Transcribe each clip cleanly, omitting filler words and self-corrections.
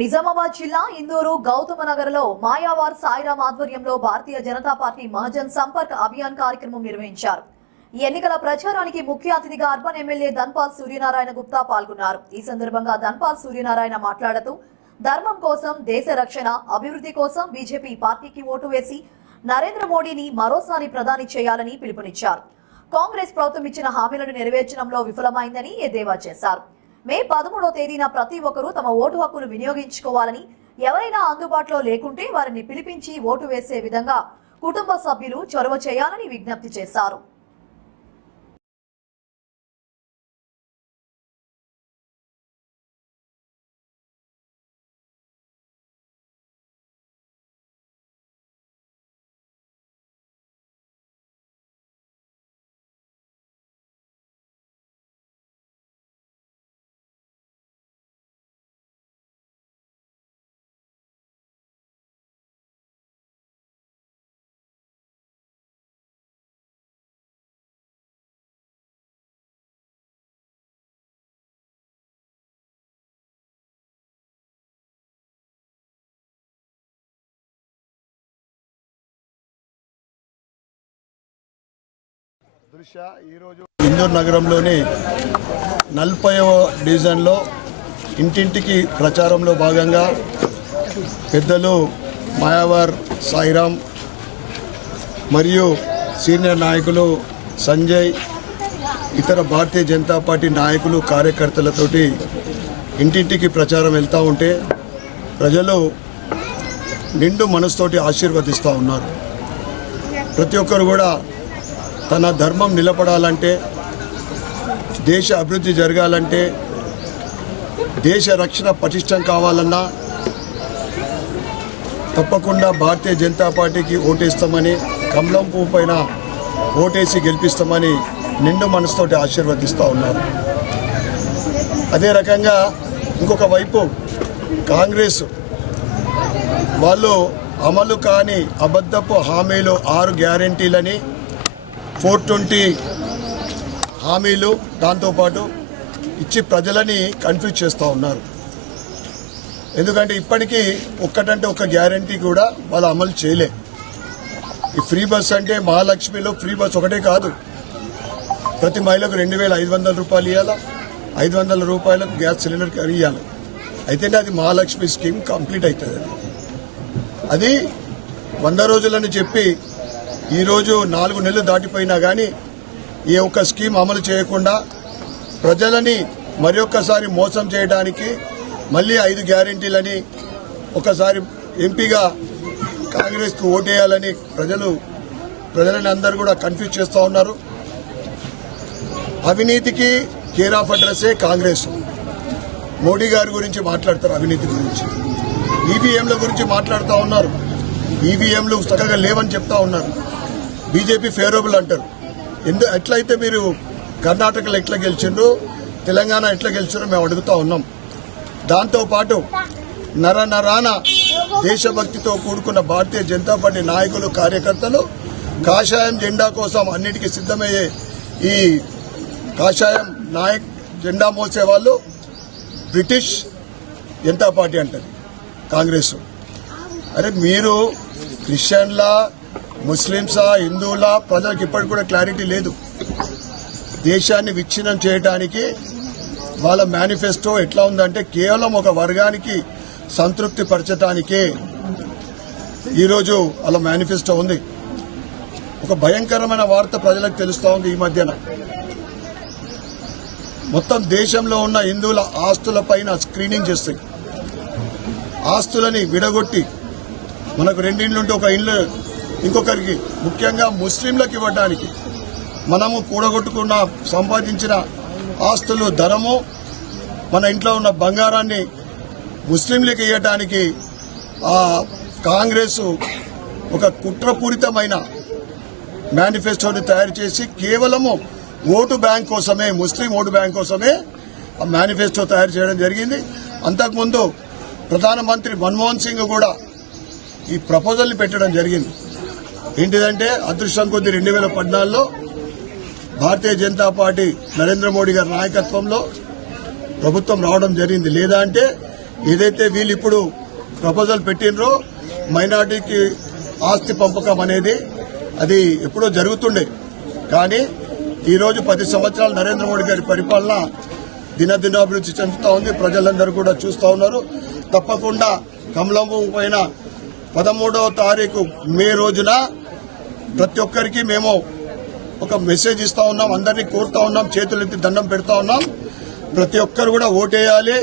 నిజామాబాద్ జిల్లా ఇందూరు గౌతమనగర్లో మాయావార్ సాయిరామ్ ఆధ్వర్యంలో భారతీయ జనతా పార్టీ మహాజన్ సంపర్క్ అభియాన్ కార్యక్రమం నిర్వహించారు. ఈ ఎన్నికల ప్రచారానికి ముఖ్య అతిథిగా అర్బన్ ఎమ్మెల్యే ధన్పాల్ సూర్యనారాయణ గుప్తా పాల్గొన్నారు. ఈ సందర్భంగా ధన్పాల్ సూర్యనారాయణ మాట్లాడుతూ ధర్మం కోసం, దేశ రక్షణ, అభివృద్ధి కోసం బీజేపీ పార్టీకి ఓటు వేసి నరేంద్ర మోడీని మరోసారి ప్రధాని చేయాలని పిలుపునిచ్చారు. కాంగ్రెస్ ప్రభుత్వం ఇచ్చిన హామీలను నెరవేర్చడంలో విఫలమైందని ఎద్దేవా చేశారు. మే 13వ తేదీన ప్రతి ఒక్కరూ తమ ఓటు హక్కును వినియోగించుకోవాలని, ఎవరైనా అందుబాటులో లేకుంటే వారిని పిలిపించి ఓటు వేసే విధంగా కుటుంబ సభ్యులు చొరవ చేయాలని విజ్ఞప్తి చేశారు. ఇందూరు నగరంలోని 40వ డివిజన్లో ఇంటింటికి ప్రచారంలో భాగంగా పెద్దలు మాయావార్ సాయిరామ్ మరియు సీనియర్ నాయకులు సంజయ్, ఇతర భారతీయ జనతా పార్టీ నాయకులు, కార్యకర్తలతోటి ఇంటింటికి ప్రచారం వెళ్తూ ఉంటే ప్రజలు నిండు మనసుతోటి ఆశీర్వదిస్తూ ఉన్నారు. ప్రతి ఒక్కరు కూడా తన ధర్మం నిలబడాలంటే, దేశ అభివృద్ధి జరగాలంటే, దేశ రక్షణ పటిష్టం కావాలన్నా తప్పకుండా భారతీయ జనతా పార్టీకి ఓటేస్తామని, కమలం పువ్వు పైన ఓటేసి గెలిపిస్తామని నిండు మనసుతోటి ఆశీర్వదిస్తూ ఉన్నారు. అదే రకంగా ఇంకొక వైపు కాంగ్రెస్ వాళ్ళు అమలు కాని అబద్ధపు హామీలు 6 గ్యారెంటీలని, 420 హామీలు దాంతోపాటు ఇచ్చి ప్రజలని కన్ఫ్యూజ్ చేస్తూ ఉన్నారు. ఎందుకంటే ఇప్పటికీ ఒక్కటంటే ఒక గ్యారంటీ కూడా వాళ్ళు అమలు చేయలే. ఈ ఫ్రీ బస్ అంటే మహాలక్ష్మిలో ఫ్రీ బస్ ఒకటే కాదు, ప్రతి మహిళకు 2,500 రూపాయలు ఇవ్వాలా, 500 రూపాయలకు గ్యాస్ సిలిండర్ ఇవ్వాలి. అయితేనే అది మహాలక్ష్మి స్కీమ్ కంప్లీట్ అవుతుంది. అది 100 రోజులని చెప్పి ఈరోజు 4 నెలలు దాటిపోయినా కానీ ఈ ఒక్క స్కీమ్ అమలు చేయకుండా ప్రజలని మరొకసారి మోసం చేయడానికి మళ్ళీ 5 గ్యారెంటీలని, ఒకసారి ఎంపీగా కాంగ్రెస్కు ఓటేయాలని ప్రజలని అందరూ కూడా కన్ఫ్యూజ్ చేస్తూ ఉన్నారు. అవినీతికి కేర్ ఆఫ్ అడ్రస్సే కాంగ్రెస్. మోడీ గారి గురించి మాట్లాడతారు, అవినీతి గురించి, ఈవీఎంల గురించి మాట్లాడుతూ ఉన్నారు. ఈవీఎంలు చక్కగా లేవని చెప్తా ఉన్నారు. బీజేపీ ఫేవరబుల్ అంటారు. ఎట్లయితే మీరు కర్ణాటకలో ఎట్లా గెలిచిండ్రు, తెలంగాణ ఎట్లా గెలిచిండ్రో మేము అడుగుతా ఉన్నాం. దాంతోపాటు నరనరాన దేశభక్తితో కూడుకున్న భారతీయ జనతా పార్టీ నాయకులు, కార్యకర్తలు కాషాయం జెండా కోసం అన్నిటికీ సిద్ధమయ్యే ఈ కాషాయం జెండా మోసే వాళ్ళు బ్రిటిష్ జనతా పార్టీ అంటారు కాంగ్రెస్. అరే మీరు క్రిస్టియన్లా, ముస్లింసా, హిందువులా, ప్రజలకు ఇప్పటికి కూడా క్లారిటీ లేదు. దేశాన్ని విచ్ఛిన్నం చేయడానికి వాళ్ళ మేనిఫెస్టో ఎట్లా ఉందంటే కేవలం ఒక వర్గానికి సంతృప్తి పరచడానికే ఈరోజు వాళ్ళ మేనిఫెస్టో ఉంది. ఒక భయంకరమైన వార్త ప్రజలకు తెలుస్తూ ఉంది. ఈ మధ్యన మొత్తం దేశంలో ఉన్న హిందువుల ఆస్తులపైన స్క్రీనింగ్ చేస్తాయి. ఆస్తులని విడగొట్టి మనకు 2 ఇండ్లుంటే ఒక ఇల్లు ఇంకొకరికి, ముఖ్యంగా ముస్లింలకు ఇవ్వడానికి, మనము కూడగొట్టుకున్న సంపాదించిన ఆస్తులు ధరము, మన ఇంట్లో ఉన్న బంగారాన్ని ముస్లింలకు ఇవ్వడానికి కాంగ్రెస్ ఒక కుట్రపూరితమైన మేనిఫెస్టోని తయారు చేసి కేవలము ఓటు బ్యాంక్ కోసమే, ముస్లిం ఓటు బ్యాంక్ కోసమే ఆ మేనిఫెస్టో తయారు చేయడం జరిగింది. అంతకుముందు ప్రధానమంత్రి మన్మోహన్ సింగ్ కూడా ఈ ప్రపోజల్ని పెట్టడం జరిగింది. ఏంటిదంటే అదృష్టం కొద్ది 2014లో భారతీయ జనతా పార్టీ నరేంద్ర మోడీ గారి నాయకత్వంలో ప్రభుత్వం రావడం జరిగింది. లేదా అంటే ఏదైతే వీళ్ళు ఇప్పుడు ప్రపోజల్ పెట్టినరో మైనార్టీకి ఆస్తి పంపకం అనేది అది ఎప్పుడో జరుగుతుండే. కానీ ఈరోజు 10 సంవత్సరాలు నరేంద్ర మోడీ గారి పరిపాలన దినదినాభివృద్ధి చెందుతా ఉంది. ప్రజలందరూ కూడా చూస్తూ ఉన్నారు. తప్పకుండా కమలం పువ్వు పైన 13వ తారీఖు మే రోజున ప్రతి ఒక్కరికి మేము ఒక మెసేజ్ ఇస్తా ఉన్నాం. అందరినీ కోరుతా ఉన్నాం, చేతులెత్తి దండం పెడతా ఉన్నాం. ప్రతి ఒక్కరు కూడా ఓటేయాలి.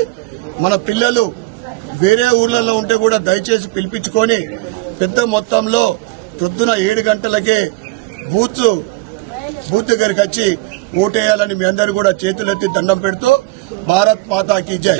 మన పిల్లలు వేరే ఊర్లలో ఉంటే కూడా దయచేసి పిలిపించుకొని పెద్ద మొత్తంలో పొద్దున 7 గంటలకే బూత్ దగ్గరికి వచ్చి ఓటేయాలని మీ అందరూ కూడా చేతులెత్తి దండం పెడుతూ భారత్ మాతాకి జై.